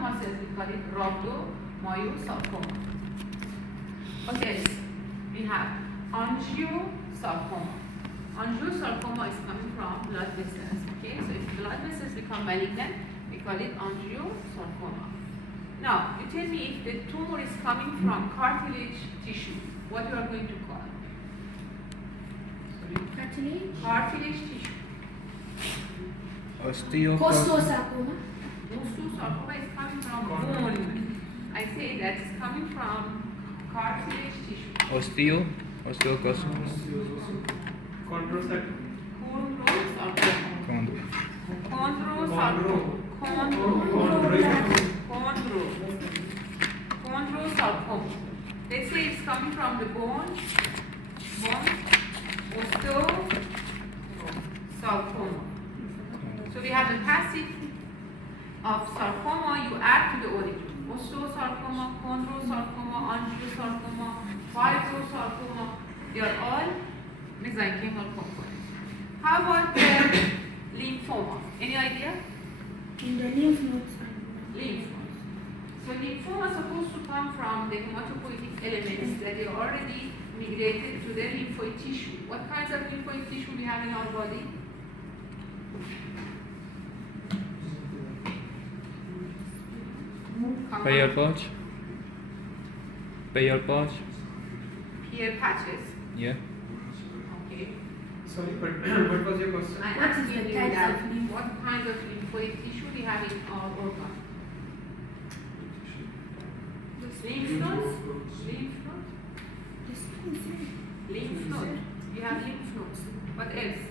muscles, we call it rhabdomyosarcoma. What else? We have angiosarcoma. Angiosarcoma is coming from blood vessels. Okay, so if blood vessels become malignant, we call it angiosarcoma. Now, you tell me if the tumor is coming from cartilage tissue, what you are going to call? Cartilage. Cartilage tissue. Costoosarcoma. Costoosarcoma is coming from bone. I say that it's coming from cartilage tissue. Osteocosm. Chondrosarcoma. Chondrosarcoma. Let's say it's coming from the bone. Osteosarcoma. So we have the passive of sarcoma, you add to the origin. Osteosarcoma, chondrosarcoma, angiosarcoma, fibrosarcoma, they are all mesenchymal components. How about the lymphoma? Any idea? In the lymph nodes. Lymph nodes. So lymphoma is supposed to come from the hematopoietic elements that they already migrated to the lymphoid tissue. What kinds of lymphoid tissue we have in our body? Payer patch. Pear patches. Yeah. Okay. Sorry, but what was your question? I What is asked the you types that of lymph- what kind of lymphoid tissue we have in our organ? Lymph nodes? Lymph nodes? Lymph nodes. We have lymph nodes. What else?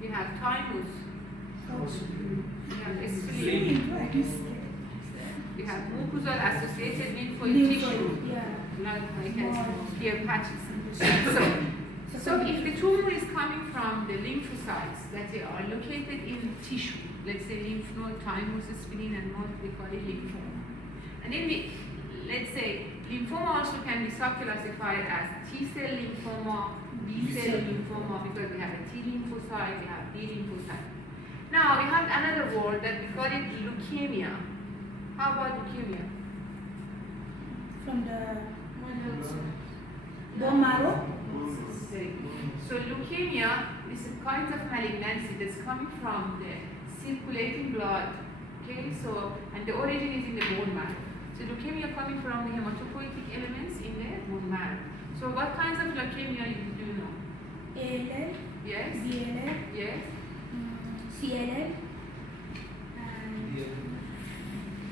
We have thymus. We have spleen. We have mucosal associated lymphoid tissue. Yeah. Like clear patches. So if the tumor is coming from the lymphocytes that they are located in tissue, let's say lymph node, thymus, spleen, and node, we call it lymphoma. And then let's say lymphoma also can be subclassified as T-cell lymphoma, B-cell lymphoma, because we have a T lymphocyte, we have B lymphocyte. Now we have another word that we call it leukemia. How about leukemia? From the bone marrow. So leukemia is a kind of malignancy that's coming from the circulating blood. Okay, so and the origin is in the bone marrow. So leukemia coming from the hematopoietic elements in the bone marrow. So what kinds of leukemia do you know? ALL, Yes. BLL, Yes. CLL, and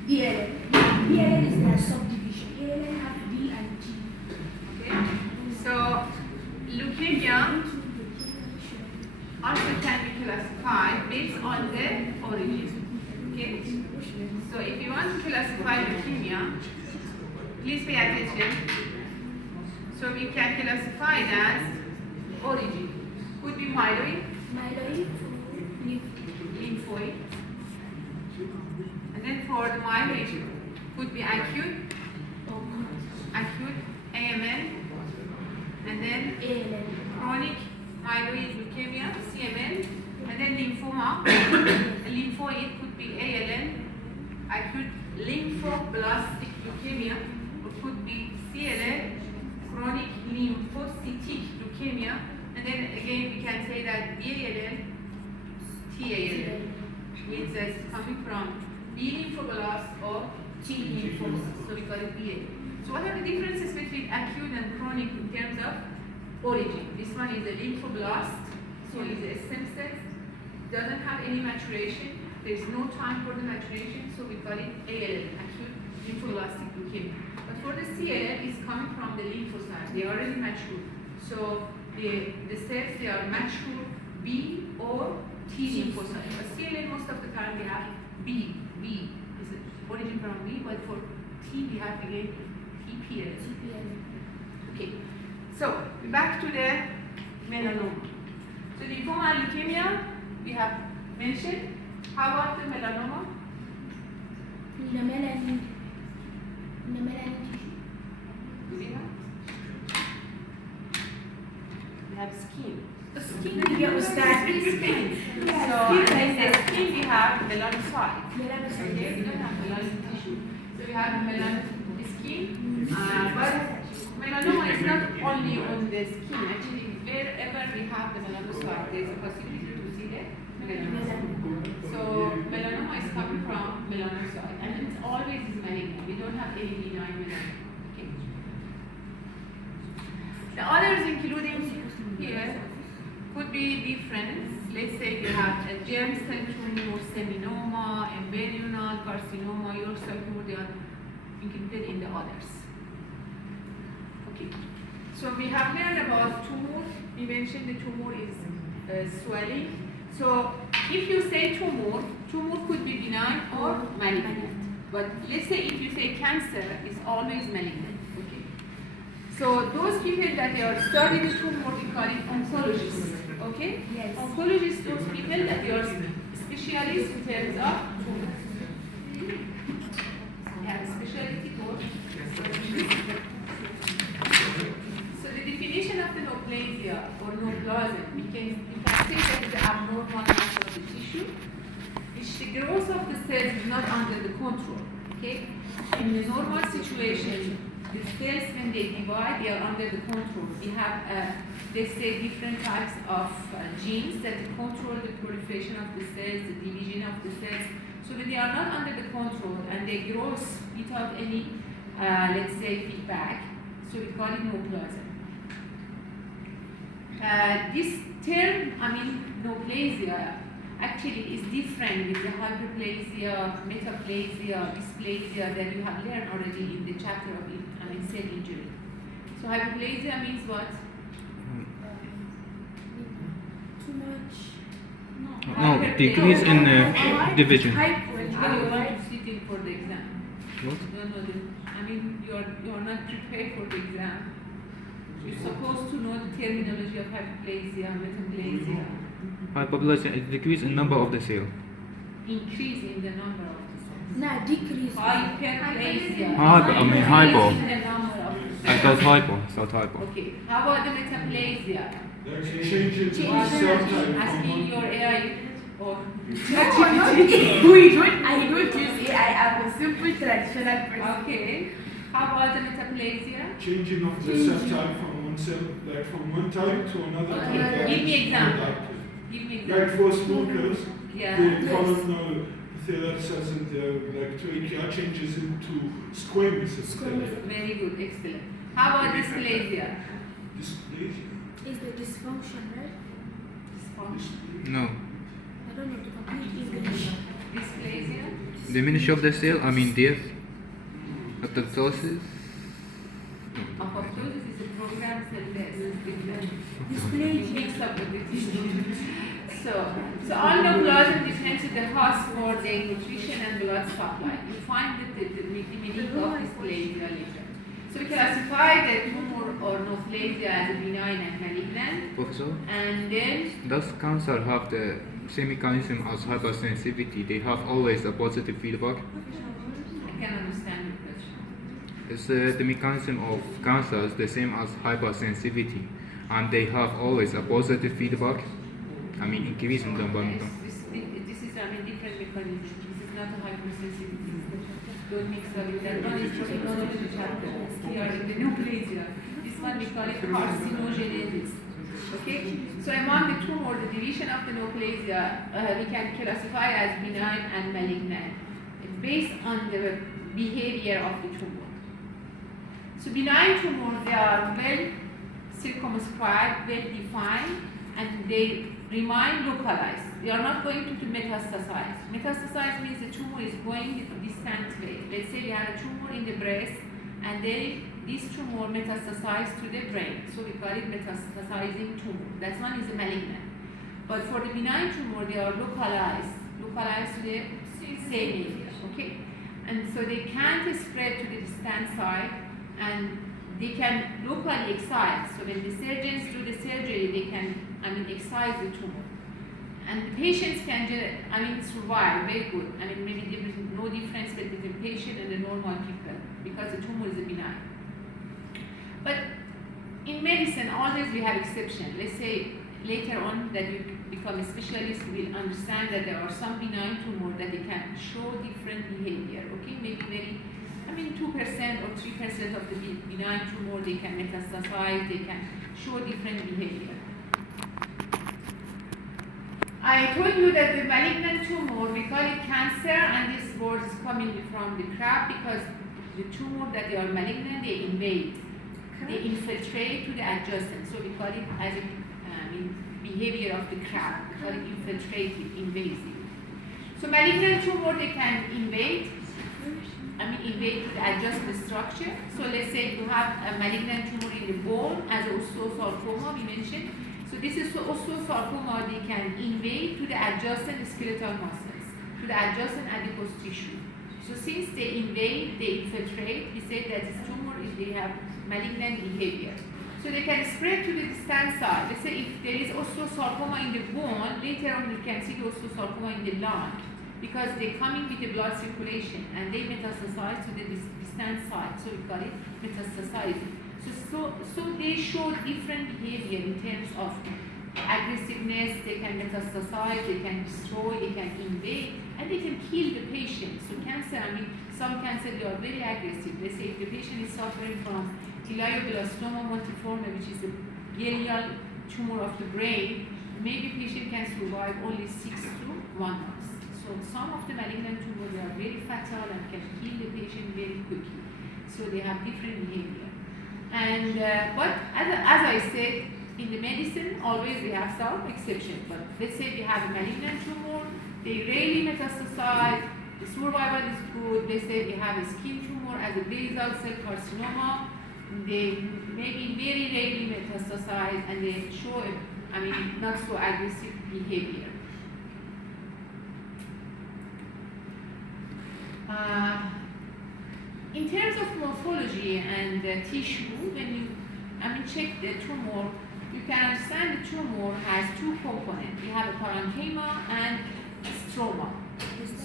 BLL. BLL is the subdivision. ALL have B and G. Okay. So leukemia also can be classified based on the origin. Okay. So if you want to classify leukemia, please pay attention. So we can classify it as origin. Could be myeloid, Myeloid, lymphoid, and then for the myeloid could be acute, AML, and then ALL. chronic myeloid leukemia, CML, and then lymphoma. Lymphoid could be ALL, acute lymphoblastic leukemia, or could be CLL, chronic lymphocytic leukemia, and then again we can say that BALL, TALL, means that it's coming from B lymphoblast or T lymphoblast, so we call it BA. So what are the differences between acute and chronic in terms of origin? This one is a lymphoblast, so it's a stem cell, doesn't have any maturation, there is no time for the maturation, so we call it ALL, acute lymphoblastic leukemia. But for the CLL, it's coming from the lymphocytes, they are already mature. So the cells, they are mature B or T lymphocytes. But CLL, most of the time, we have B is the origin from B, but for T, we have again TPL. Okay, so back to the melanoma. So lymphoma and leukemia, we have mentioned. How about the melanoma? In the melanin tissue. Do we have? We have skin. The skin. Yeah, was that? Skin. So in the skin we have melanocytes. Okay, we don't have melanin tissue. So we have melanin skin, but melanoma is not only on the skin. Actually, wherever we have the melanocyte, there is a possibility to see the melanoma. So melanoma is coming from melanocyte, and it's always is malignant. We don't have any benign melanoma. Okay. The others, including here, could be different. Let's say you have a germ cell tumor, seminoma, embryonal carcinoma, York tumor, they are included in the others. Okay. So we have learned about tumor. We mentioned the tumor is swelling. So if you say tumor, tumor could be benign or malignant. But let's say if you say cancer, it's always malignant. Okay. So those people that they are studying the tumor, we call it oncologists. Okay? Yes. Oncologists, those people that they are specialists in terms of tumors. They have a specialty called. So the definition of the neoplasia or neoplasm, we can say that is the abnormal mass of the tissue, which the growth of the cells is not under the control. Okay? In the normal situation, the cells when they divide, they are under the control. We have, let's say, different types of genes that control the proliferation of the cells, the division of the cells. So when they are not under the control and they grow without any, let's say, feedback, so we call it neoplasm. This term, neoplasia, actually is different with the hyperplasia, metaplasia, dysplasia that you have learned already in the chapter of cell injury. So hyperplasia means what? Too much. No, decrease in division. You want to sit in for the exam. What? You're not prepared for the exam. You're supposed to know the terminology of hyperplasia, metaplasia. Hyperplasia is decrease in number of the cell. Increase in the number of the cells. No, decrease. Hyperplasia. Hypo. Increase in the number of the I cells. thought hypo. Okay. How about the metaplasia? Changes in cell type. Asking your AI or I don't use AI. I'm a simple traditional person. okay. How about the metaplasia? Changing of the cell type from one cell, like from one type to another Okay, type. give me example. Adapted. Give me Like example. for smokers, Yeah. the colonel theater cells in their trachea changes into squamous. Very good, excellent. How about dysplasia? Dysplasia. Is the dysfunction, right? Dysfunction. No. I don't know the complete English. Dysplasia? Diminish of the cell, death. Apoptosis. Apoptosis is a programmed cell death. Dysplasia. Mix up with the tissue. So all neoplasm depends on the host for their nutrition and blood supply. You find the meaning of dysplasia later. So we classify the tumor or neoplasia as a benign and malignant, Professor, and then does cancer have the same mechanism as hypersensitivity? They have always a positive feedback. I can understand your question. Is the mechanism of cancer is the same as hypersensitivity, and they have always a positive feedback. Increase in the environment. This is different mechanism. This is not a hypersensitivity. Don't mix up with that. One is for immunology chapter. We are in the neoplasia. This one we call it carcinogenesis. Okay? So among the tumor, the division of the neoplasia, we can classify as benign and malignant based on the behavior of the tumor. So benign tumors, they are well circumscribed, well defined, and they remain localized. They are not going to metastasize. Metastasize means the tumor is going a distant way. Let's say we have a tumor in the breast, and this tumor metastasizes to the brain. So we call it metastasizing tumor. That one is a malignant. But for the benign tumor, they are localized to the same area. Okay? And so they can't spread to the distant side, and they can locally excite. So when the surgeons do the surgery, they can excite the tumor. And the patients can survive very good. Maybe there is no difference between the patient and the normal people because the tumor is benign. But in medicine, always we have exception. Let's say later on that you become a specialist, you will understand that there are some benign tumors that they can show different behavior. Okay, maybe 2% or 3% of the benign tumor they can metastasize, they can show different behavior. I told you that the malignant tumor, we call it cancer, and this word is coming from the crab because the tumor that they are malignant, they invade, they infiltrate to the adjacent. So we call it as a behavior of the crab. We call it infiltrative, invasive. So malignant tumor, they can invade to the adjacent structure. So let's say you have a malignant tumor in the bone as osteosarcoma, we mentioned. So this is osteosarcoma, they can invade to the adjacent skeletal muscles, to the adjacent adipose tissue. So since they invade, they infiltrate, we say that this tumor is they have malignant behavior. So they can spread to the distant side. Let's say if there is osteosarcoma in the bone, later on you can see the osteosarcoma in the lung because they come in with the blood circulation and they metastasize to the distant side. So we call it metastasizing. So they show different behavior in terms of aggressiveness. They can metastasize, they can destroy, they can invade, and they can kill the patient. So cancer, some cancer, they are very aggressive. Let's say if the patient is suffering from glioblastoma multiforme, which is a glial tumor of the brain, maybe patient can survive only 6 to 1 month. So some of the malignant tumors, they are very fatal and can kill the patient very quickly. So they have different behavior. And but as I said, in the medicine, always we have some exceptions. But let's say we have a malignant tumor, they rarely metastasize, the survival is good. Let's say we have a skin tumor as a basal cell carcinoma, they maybe very rarely metastasize and they show, not so aggressive behavior. In terms of morphology and tissue, when you check the tumor, you can understand the tumor has 2 components. You have a parenchyma and stroma.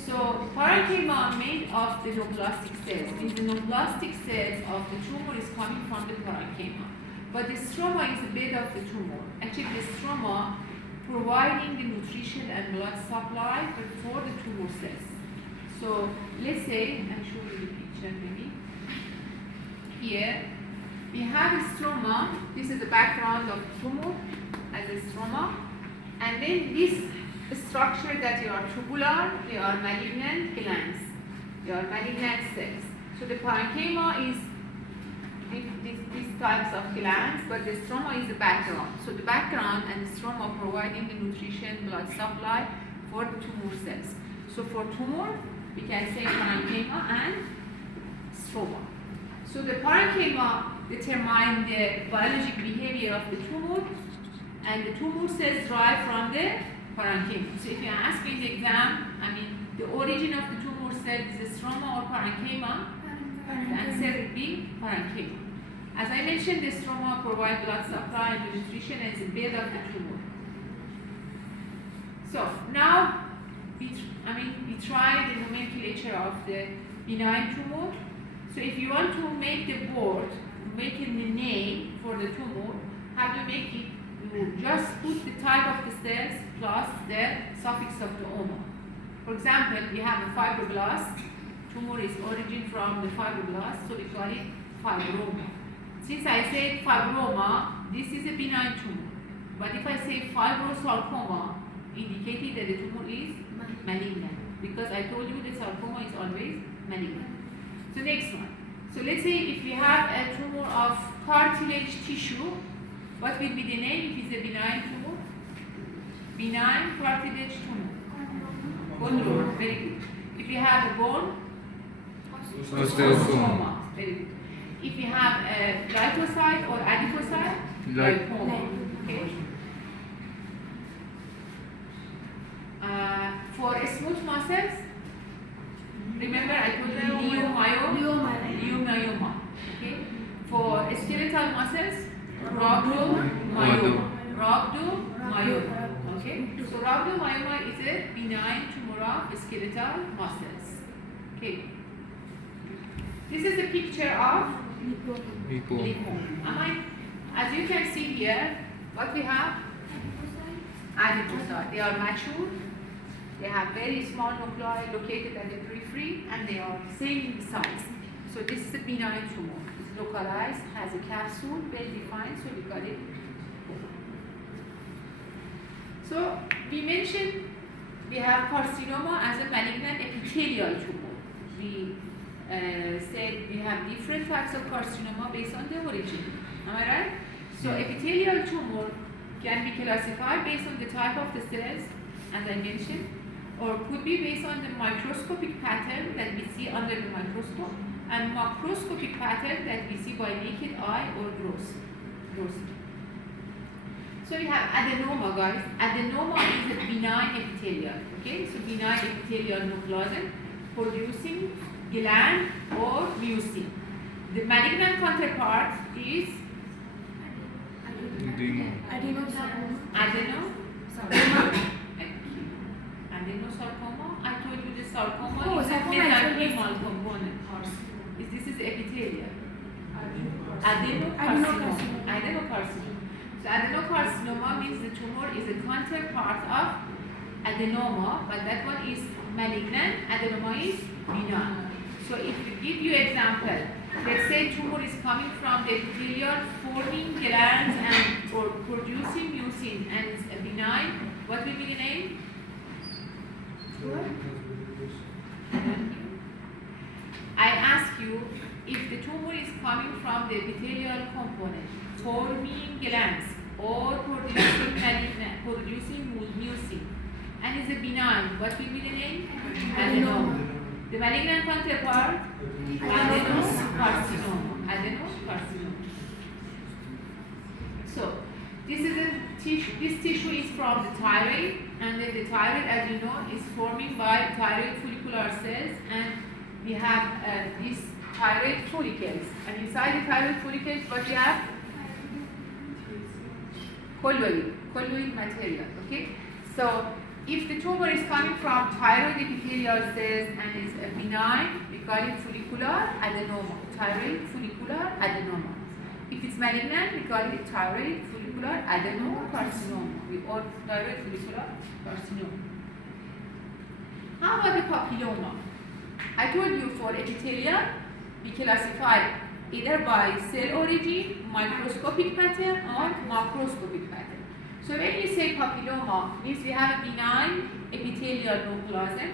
So parenchyma made of the neoplastic cells. Means the neoplastic cells of the tumor is coming from the parenchyma. But the stroma is the bed of the tumor. Actually, the stroma providing the nutrition and blood supply for the tumor cells. So let's say, I'm showing you the picture maybe. Here, we have a stroma. This is the background of tumor as a stroma. And then this structure that they are tubular, they are malignant glands. They are malignant cells. So the parenchyma is these types of glands, but the stroma is the background. So the background and the stroma providing the nutrition, blood supply for the tumor cells. So for tumor, we can say parenchyma and stroma. So the parenchyma determine the biologic behavior of the tumor, and the tumor cells derive from the parenchyma. So if you ask me in the exam, the origin of the tumor cell is the stroma or parenchyma, the answer would be parenchyma. As I mentioned, the stroma provides blood supply and nutrition and is the bed of the tumor. So now we try the nomenclature of the benign tumor. So if you want to make the board, make a name for the tumor, how to make it? You just put the type of the cells plus the suffix of the oma. For example, we have a fibroblast. Tumor is origin from the fibroblast, so we call it fibroma. Since I said fibroma, this is a benign tumor. But if I say fibrosarcoma, indicating that the tumor is malignant, because I told you that sarcoma is always malignant. So next one. So let's say if we have a tumor of cartilage tissue, what will be the name if it's a benign tumor? Benign cartilage tumor. Bone tumor. Very good. If we have a bone, osteosarcoma. Very good. If we have a lipocyte or adipocyte, lipoma. Okay. For smooth muscles, remember I told you leiomyoma. Okay. For skeletal muscles, rhabdomyoma. Okay. So rhabdomyoma is a benign tumor of skeletal muscles. Okay. This is a picture of lipoma. As you can see here, what we have? Adipocyte. They are mature. They have very small nuclei located at the periphery, and they are same in size. So this is a benign tumor. It's localized, has a capsule, well defined, so we call it. So we mentioned we have carcinoma as a malignant epithelial tumor. We said we have different types of carcinoma based on the origin. Am I right? So epithelial tumor can be classified based on the type of the cells, as I mentioned, or could be based on the microscopic pattern that we see under the microscope, and macroscopic pattern that we see by naked eye or gross. So we have adenoma, guys. Adenoma is a benign epithelial. Okay, so benign epithelial neoplasm producing gland or mucin. The malignant counterpart is adenosarcoma. I told you the sarcoma is a mesenchymal component. This is epithelial. Adenocarcinoma. So adenocarcinoma means the tumor is a counterpart of adenoma, but that one is malignant. Adenoma is benign. So if we give you example, let's say tumor is coming from the epithelial, forming glands and or producing mucin, and it's a benign. What will be the name? I ask you, if the tumor is coming from the epithelial component, forming glands or producing mucin, and is a benign, what will be the name? Adenoma. The malignant counterpart? Adenocarcinoma. So this tissue is from the thyroid, and then the thyroid, as you know, is forming by thyroid follicular cells, and we have these thyroid follicles, and inside the thyroid follicles, what we have? Colloid material. Okay, so if the tumor is coming from thyroid epithelial cells and is a benign, we call it follicular adenoma. Thyroid follicular adenoma. If it's malignant, we call it thyroid follicular adenocarcinoma. Or thyroid follicular carcinoma. How about the papilloma? I told you for epithelial, we classify either by cell origin, microscopic pattern, or macroscopic pattern. So when you say papilloma, means we have a benign epithelial neoplasm.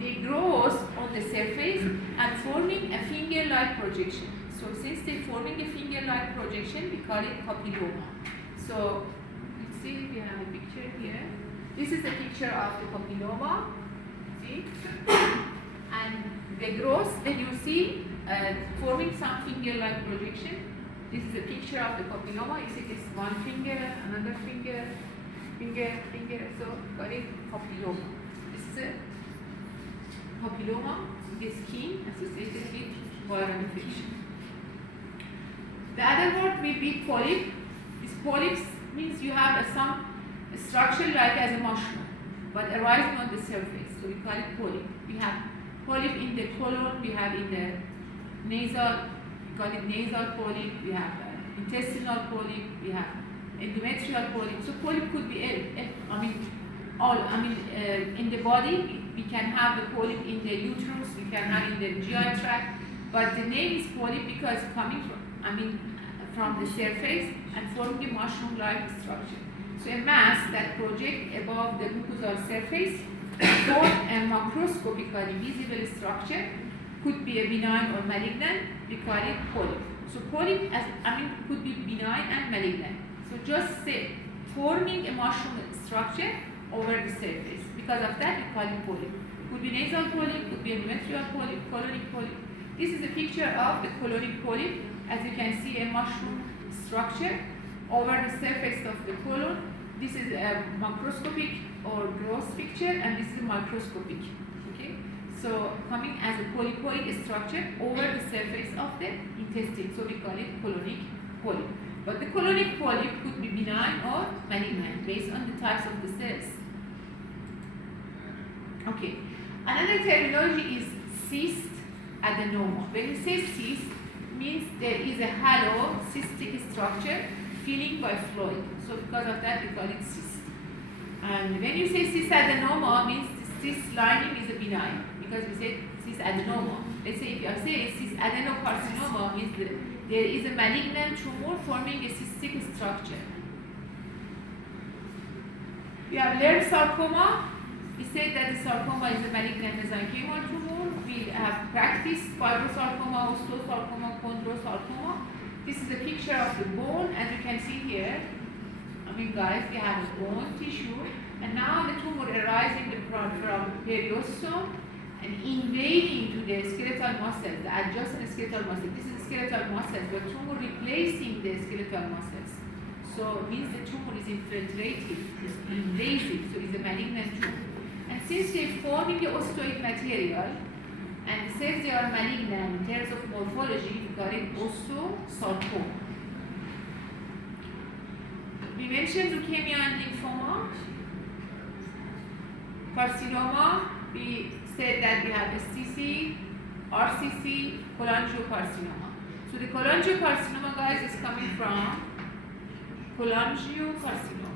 They grow on the surface and forming a finger-like projection. So since they're forming a finger-like projection, we call it papilloma. So let's see, we have a picture here. This is a picture of the papilloma. See? And the growth, when you see forming some finger-like projection, this is a picture of the papilloma. You see this one finger, another finger, so call it papilloma. This is a papilloma, the skin associated with viral infection. The other word will be polyp. This polyps means you have some structure like as a mushroom, but arising on the surface. So we call it polyp. We have polyp in the colon, we have in the nasal, we call it nasal polyp, we have intestinal polyp, we have endometrial polyp. So polyp could be, in the body, we can have the polyp in the uterus, we can have in the GI tract, but the name is polyp because coming from the surface and forming a mushroom-like structure. So a mass that projects above the mucosal surface form a macroscopically visible structure, could be a benign or malignant, we call it polyp. So polyp could be benign and malignant. So just say forming a mushroom structure over the surface. Because of that, we call it polyp. Could be nasal polyp, could be endometrial polyp, colonic polyp. This is a picture of the colonic polyp. As you can see, a mushroom structure over the surface of the colon. This is a macroscopic or gross picture, and this is a microscopic. Okay, so coming as a polypoid structure over the surface of the intestine. So we call it colonic polyp. But the colonic polyp could be benign or malignant based on the types of the cells. Okay, another terminology is cyst adenoma. When you say cyst, means there is a hollow cystic structure filling by fluid. So because of that, we call it cyst. And when you say cisadenoma, means this lining is a benign, because we say cisadenoma. Let's say if you say cisadenocarcinoma, means there is a malignant tumor forming a cystic structure. We have learned sarcoma. We said that the sarcoma is a malignant mesenchymal tumor. We have practiced fibrosarcoma, osteosarcoma, chondrosarcoma. This is a picture of the bone, as you can see here. I mean, guys, we have a bone tissue, and now the tumor arising from periostome and invading to the skeletal muscles, the adjacent skeletal muscle. This is skeletal muscles, but tumor replacing the skeletal muscles. So it means the tumor is infiltrative, is invasive, so it's a malignant tumor. And since they're forming the osteoid material, and since they are malignant in terms of morphology, we call it osteosarcoma. We mentioned leukemia and lymphoma. Carcinoma, we said that we have SCC, RCC, cholangiocarcinoma. So the cholangiocarcinoma, guys, is coming from cholangiocarcinoma.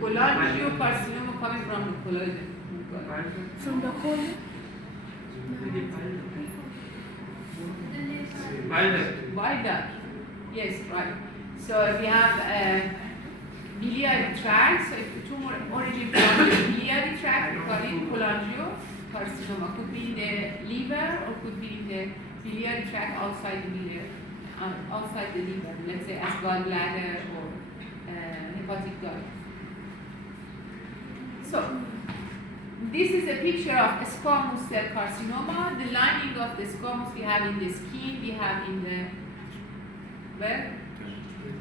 Cholangiocarcinoma coming from the collagen. From the colon? Bile duct. Yes, right. So we have biliary tract. So if the tumor origin from the biliary tract, we call it cholangiocarcinoma. Could be in the liver or could be in the biliary tract outside the biliary, outside the liver. Let's say as gallbladder or hepatic gut. So this is a picture of squamous cell carcinoma. The lining of the squamous we have in the skin, we have in the where?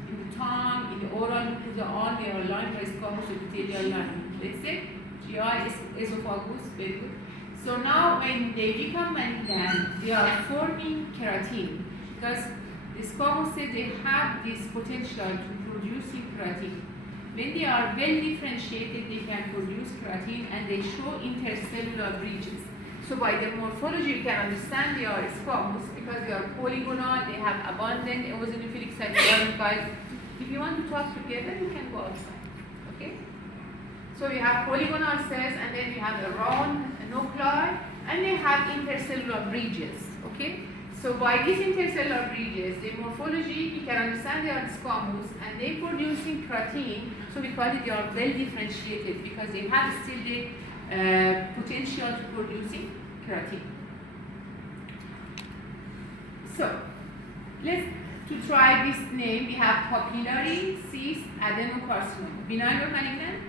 In the tongue, in the oral mucosa, all they are lined by squamous epithelial lining. Let's say GI, esophagus, very good. So now when they become malignant, they are forming keratin, because the squamous cells, they have this potential to producing keratin. When they are well differentiated, they can produce keratin and they show intercellular bridges. So by the morphology, you can understand they are squamous because they are polygonal, they have abundant eosinophilic cytoplasm. Guys, if you want to talk together, you can go outside. Okay? So we have polygonal cells, and then we have a round nuclei, and they have intercellular bridges. Okay? So by these intercellular bridges, the morphology, you can understand they are squamous and they producing keratin, so we call it they are well differentiated because they have still the potential to producing keratin. So let's to try this name, we have papillary cyst adenocarcinoma. Benign or malignant?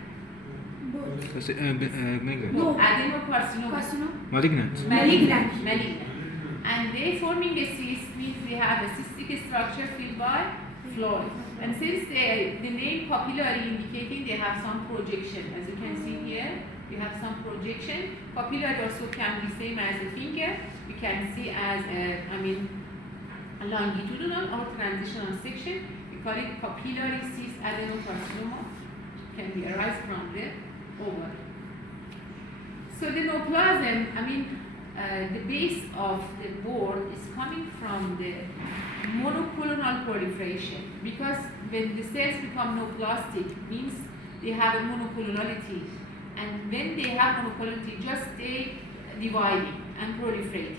Malignant. No. Adenocarcinoma. Carcinoma? Malignant. Malignant. And they forming a cyst means they have a cystic structure filled by fluid. And since the name papillary indicating they have some projection, as you can see here, we have some projection. Papillary also can be same as a finger. We can see as a longitudinal or transitional section. We call it papillary cyst adenocarcinoma. Can be arise from the ovary. So the neoplasm, the base of the board is coming from the monoclonal proliferation, because when the cells become neoplastic, means they have a monoclonality, and when they have monoclonality, just they dividing and proliferating.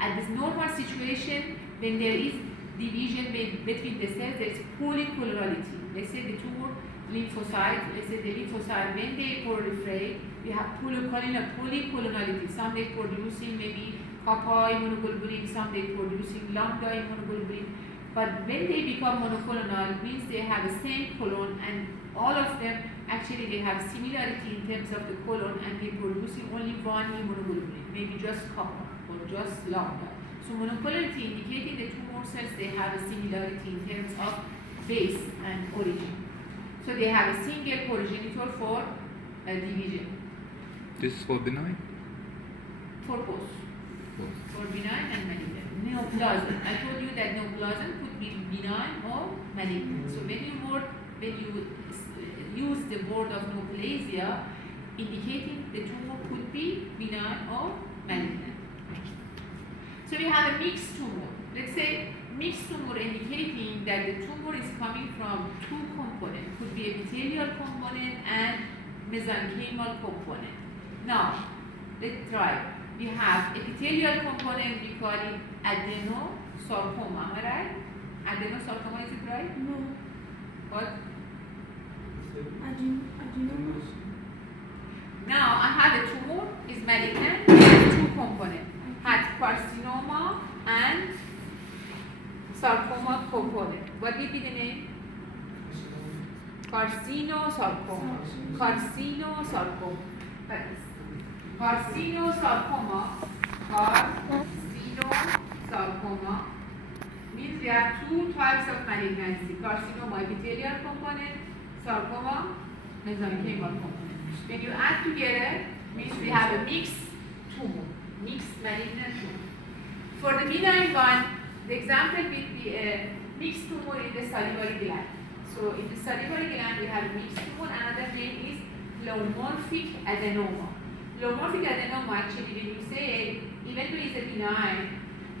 At this normal situation, when there is division between the cells, there is polyclonality. Let's say the tumor lymphocytes, let's say the lymphocyte, when they proliferate, we have polyclonality. Some they producing maybe kappa immunoglobulin, some they producing lambda immunoglobulin. But when they become monoclonal, means they have the same colon, and all of them actually they have similarity in terms of the colon, and they producing only one immunoglobulin, maybe just kappa or just lambda. So monoclonality indicating the tumor cells they have a similarity in terms of base and origin. So they have a single progenitor for division. This is for benign? For both. For benign and malignant. Neoplasm. I told you that neoplasm could be benign or malignant. So when you use the word of neoplasia, indicating the tumor could be benign or malignant. So we have a mixed tumor. Let's say mixed tumor indicating that the tumor is coming from two components. Could be epithelial component and mesenchymal component. Now, let's try. We have epithelial component, we call it adenosarcoma, am I right? Adenosarcoma, is it right? No. What? Adenoma. Now, I have a tumor, is malignant, it has two components. Had carcinoma and sarcoma component. What will be the name? Carcinosarcoma. Carcinosarcoma. Carcinosarcoma. Carcinosarcoma means we have two types of malignancy. Carcinoma epithelial component, sarcoma mesenchymal component. When you add together, means we have a mixed tumor, mixed malignant tumor. For the benign one, the example will be a mixed tumor in the salivary gland. So in the salivary gland, we have a mixed tumor. Another name is pleomorphic adenoma. Pleomorphic adenoma, actually, when you say, even though it's a benign,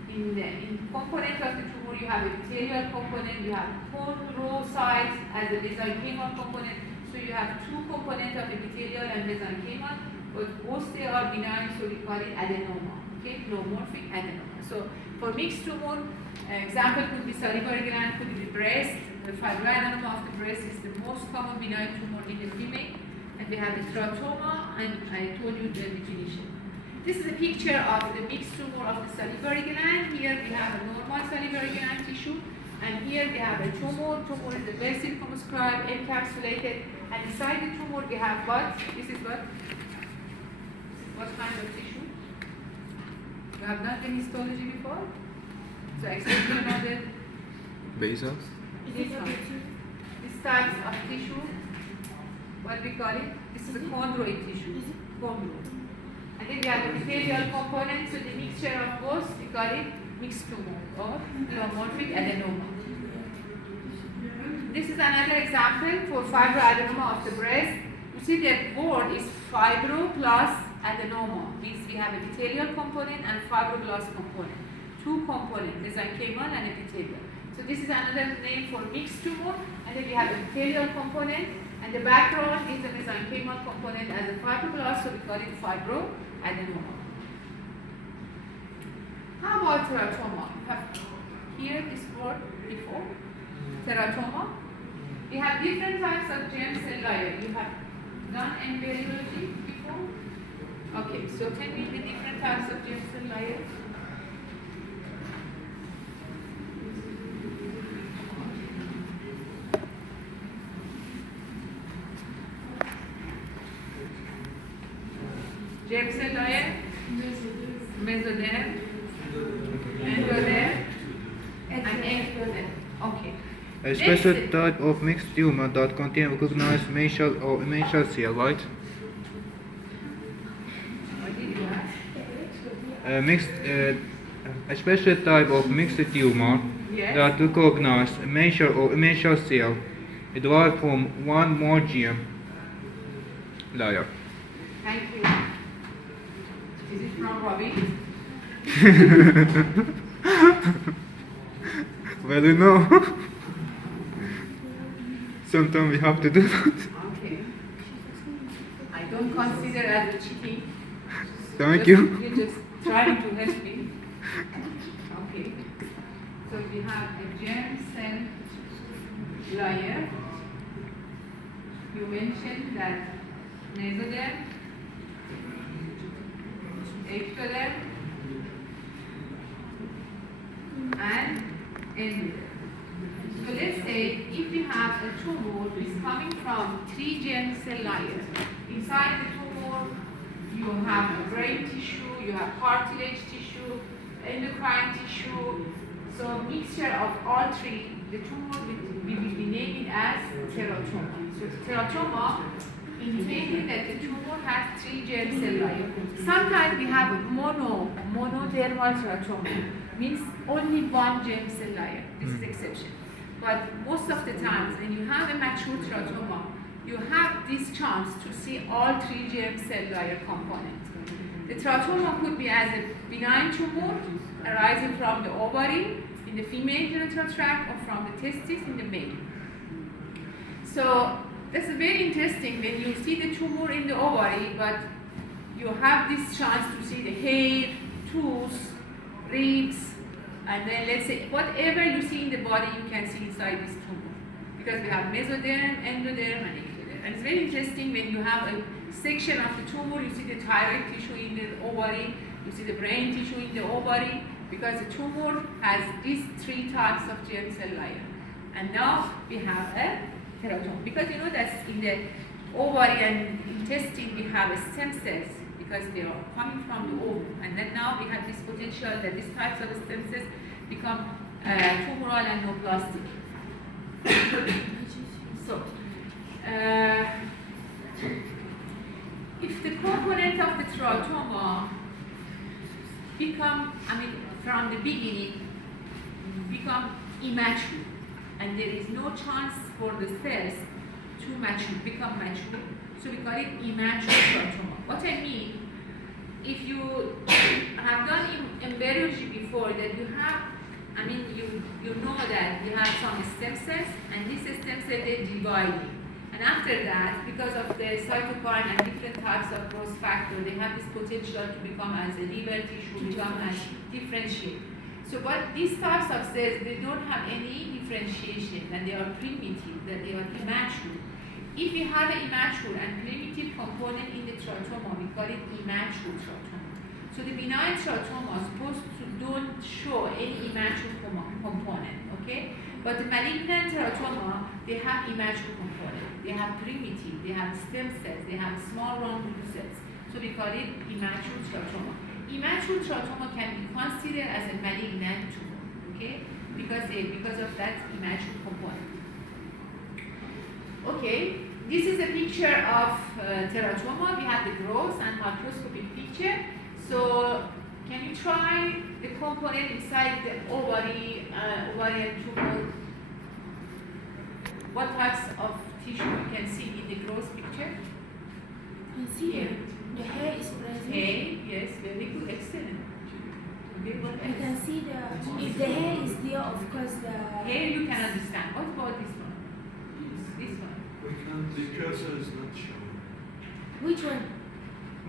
in component of the tumor, you have epithelial component, you have chondrocytes as a mesenchymal component. So you have two components of epithelial and mesenchymal, but both they are benign, so we call it adenoma. Okay, pleomorphic adenoma. So for mixed tumor, example could be salivary gland, could be breast. The fibroadenoma of the breast is the most common benign tumor in the female, and we have the teratoma, and I told you the definition. This is a picture of the mixed tumor of the salivary gland. Here we have a normal salivary gland tissue, and here we have a tumor. Tumor is a well circumscribed, encapsulated, and inside the tumor we have what? This is what? This is what kind of tissue? You have done the histology before? So explain to another. Basal. This one. This type of tissue, what we call it? This is a chondroid tissue. Chondro. And then we have the epithelial component, so the mixture of both, we call it mixed tumor or pleomorphic adenoma. This is another example for fibroadenoma of the breast. You see the word is fibro plus adenoma. Means we have epithelial component and fibroblast component. Two components, mesenchymal and epithelial. So this is another name for mixed tumor, and then we have epithelial component, and the background is the mesenchymal component as a fibroblast, so we call it fibroadenoma. How about teratoma? You have heard this word before? Teratoma. We have different types of germ cell layer. You have done embryology before? Okay, so can we the different types of germ cell layers? Germ cell layer, mesoderm, endoderm, and ectoderm. Okay. A special type of mixed tumor that contain recognized mesial or mesial cell, right? What did you ask? A special type of mixed tumor Yes. that recognize mesial or mesial cell derived from one more germ layer. Thank you. Is it from Robbie? Well, you know, sometimes we have to do that. Okay. I don't consider as a cheating. Thank you. You're just trying to help me. Okay. So we have a germ cell layer. You mentioned that mesoderm, ectoderm, and endoderm. So let's say if we have a tumor which is coming from 3 germ cell layers. Inside the tumor, you have a brain tissue, you have cartilage tissue, endocrine tissue. So a mixture of all three, the tumor we will be naming as teratoma. So teratoma indicating that the tumor has 3 germ cell layers. Sometimes we have a monodermal teratoma, means only 1 germ cell layer. This is exception. But most of the times when you have a mature teratoma, you have this chance to see all 3 germ cell layer components. The teratoma could be as a benign tumor arising from the ovary in the female genital tract or from the testes in the male. So that's very interesting when you see the tumor in the ovary, but you have this chance to see the hair, tooth, ribs, and then let's say whatever you see in the body you can see inside this tumor, because we have mesoderm, endoderm, and ectoderm. And it's very interesting when you have a section of the tumor, you see the thyroid tissue in the ovary, you see the brain tissue in the ovary, because the tumor has these three types of germ cell layer. And now we have a teratoma, because you know that in the ovary and intestine we have a stem cells, because they are coming from the ovum, and then now we have this potential that these types of stem cells become tumoral and neoplastic. So, if the component of the teratoma become, from the beginning, become immature, and there is no chance for the cells to become mature, so we call it immature teratoma. What I mean, if you have done embryology before, that you have, you know that you have some stem cells, and these stem cells they divide. And after that, because of the cytokine and different types of growth factor, they have this potential to become as a liver tissue, become as differentiate. So, but these types of cells, they don't have any differentiation, and they are primitive, that they are immature. If we have an immature and primitive component in the teratoma, we call it immature teratoma. So the benign teratoma is supposed to don't show any immature component, okay? But the malignant teratoma, they have immature component. They have primitive, they have stem cells, they have small round cells. So we call it immature teratoma. Immature teratoma can be considered as a malignant tumor, okay? Because of that immature component. Okay, this is a picture of teratoma. We have the gross and microscopic picture. So, can you try the component inside the ovarian tumor? What types of tissue you can see in the gross picture? I see Here. the hair is present. Hair, yes, very good, excellent. Okay, what I can else? see if the hair is there, of course the Hair you can understand. What about this one? This one. The cursor is not shown. which one?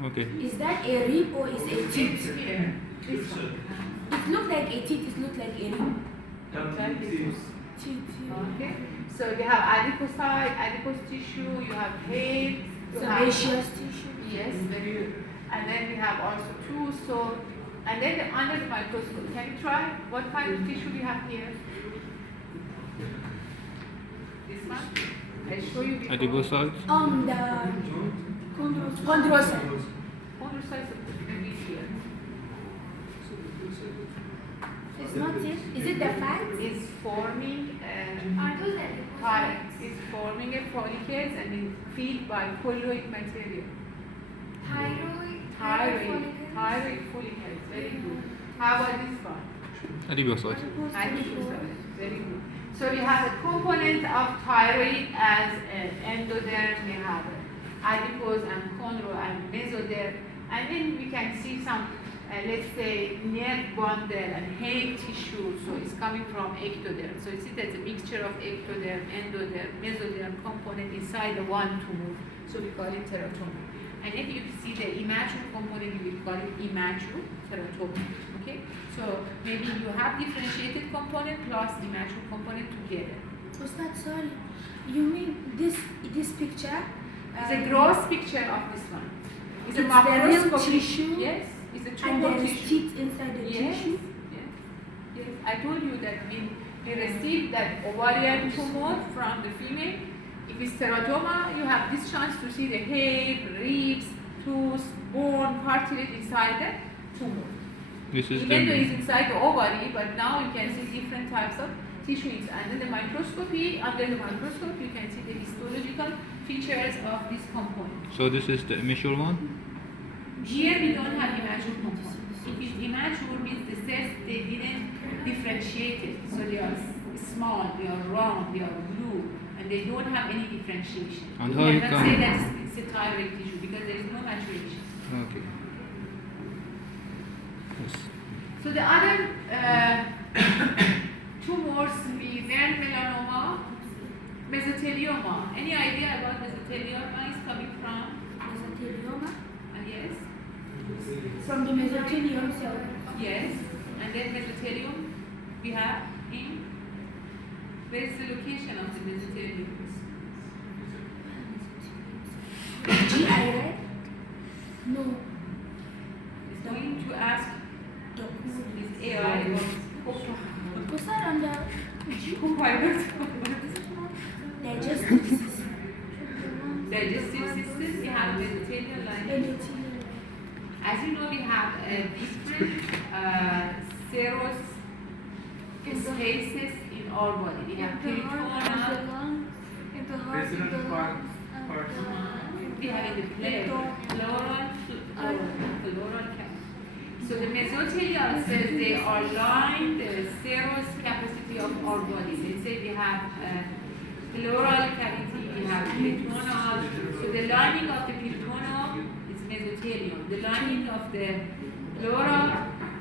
Okay. Is that a rib or is a teeth? Here. This Cursor. one. It looks like a teeth, it looks like a rib. Try this one. Teeth. Okay. So you have adipocyte, adipose tissue, you have hair, you have Sebaceous tissue. yes, very good. And then we have also tooth. So, and then under the microscope, can you try what kind of tissue we have here? This one. I show you before. Adipocytes? The chondrocyte. Chondrocytes will be here. It's not it. Is it the fat? Is forming Are those is forming a follicles and is filled by colloid material. Thyroid follicles. Very good. How about this one? Adipocytes. Adipocytes. Very good. So we have a component of thyroid as endoderm. We have adipose and chondro and mesoderm, and then we can see some, let's say, nerve bundle and hair tissue. So it's coming from ectoderm. So you see that's a mixture of ectoderm, endoderm, mesoderm component inside the one tumor. So we call it teratoma. And if you see the immature component, we will call it immature teratoma. Okay? So maybe you have differentiated component plus immature component together. Ustad, sorry. You mean this picture? It's a gross picture of this one. It's a It's the real macroscopic tissue? Yes, it's a And tumor there is tissue. teeth inside the Yes, tissue? yes. I told you that when we receive that ovarian tumor from the female, if it's teratoma, you have this chance to see the hair, ribs, tooth, bone, cartilage inside the tumor. This is Even though the it's inside the ovary, but now you can see different types of tissues. Under the microscopy, you can see the histological features of this component. so this is the immature one? Here we don't have immature component. If it's immature means the cells they didn't differentiate it. So they are small, they are round, they are blue, and they don't have any differentiation. And We how you cannot come- say that it's a thyroid tissue because there is no maturation. Okay. Yes. So the other tumors we learned melanoma, mesothelioma. Any idea about mesothelioma is coming from? Mesothelioma. Yes. From the mesothelium cell. Yes. And then mesothelium we have in, where is the location of the mesothelium? GI, right? No. It's going to ask The is AI or what's that on the co-pilot. digestive system? Digestive system, we have mesothelial lining. As you know, we have different serous spaces in our body. We have peritonal, we have in the pleural cavity. So the mesothelial cells, they are lined the serous capacity of our body. Let's say we have pleural cavity, we have peritonal. So the lining of the peritonal is mesothelium. The lining of the pleural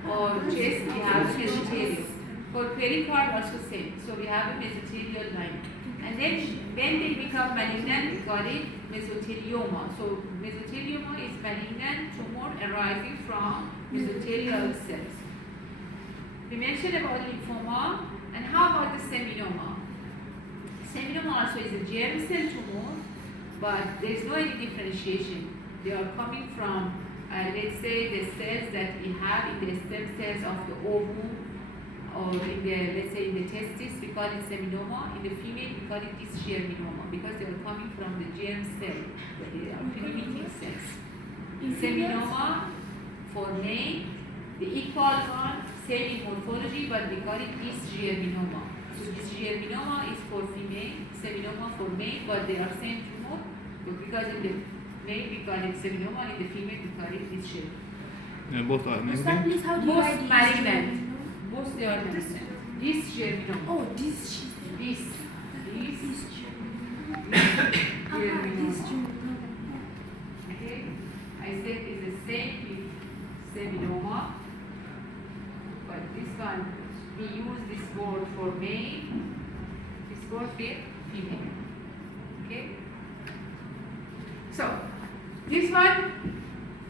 or chest, we have mesothelium. For pericard also same. So we have a mesothelial lining. And then when they become malignant, we call it mesothelioma. So mesothelioma is malignant tumor arising from mesothelial cells. We mentioned about lymphoma, and how about the seminoma? Seminoma also is a germ cell tumor, but there is no any differentiation. They are coming from, let's say, the cells that we have in the stem cells of the ovum, or in the, let's say, in the testis, we call it seminoma. In the female, we call it dysgerminoma, because they are coming from the germ cell. They are primitive cells. Seminoma for male, the equal one, same in morphology, but we call it dysgerminoma. So dysgerminoma is for female, seminoma for male, but they are same tumor. But because in the male we call it seminoma, in the female we call it dysgerminoma. Both are What's that, malignant. please? How do you Both write malignant. Both they are malignant. Dysgerminoma. Oh, this. Dysgerminoma. Okay, I said it's the same with seminoma, but this one we use this word for male, this word for female. Okay, so this one,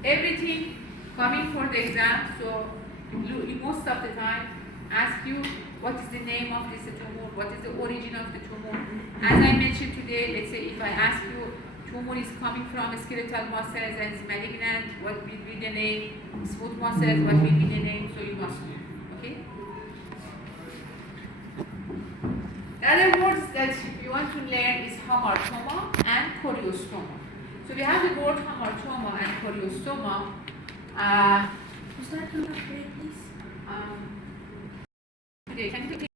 everything coming for the exam. So you most of the time ask you what is the name of this tumor, what is the origin of the tumor. As I mentioned today, let's say if I ask you tumor is coming from skeletal muscles and is malignant, what will be the name? Smooth muscles, what will be the name? So you must know. Okay? The other words that you want to learn is hamartoma and choriostoma. So we have the word hamartoma and choriostoma. Was that on the plate, please? Today, can you take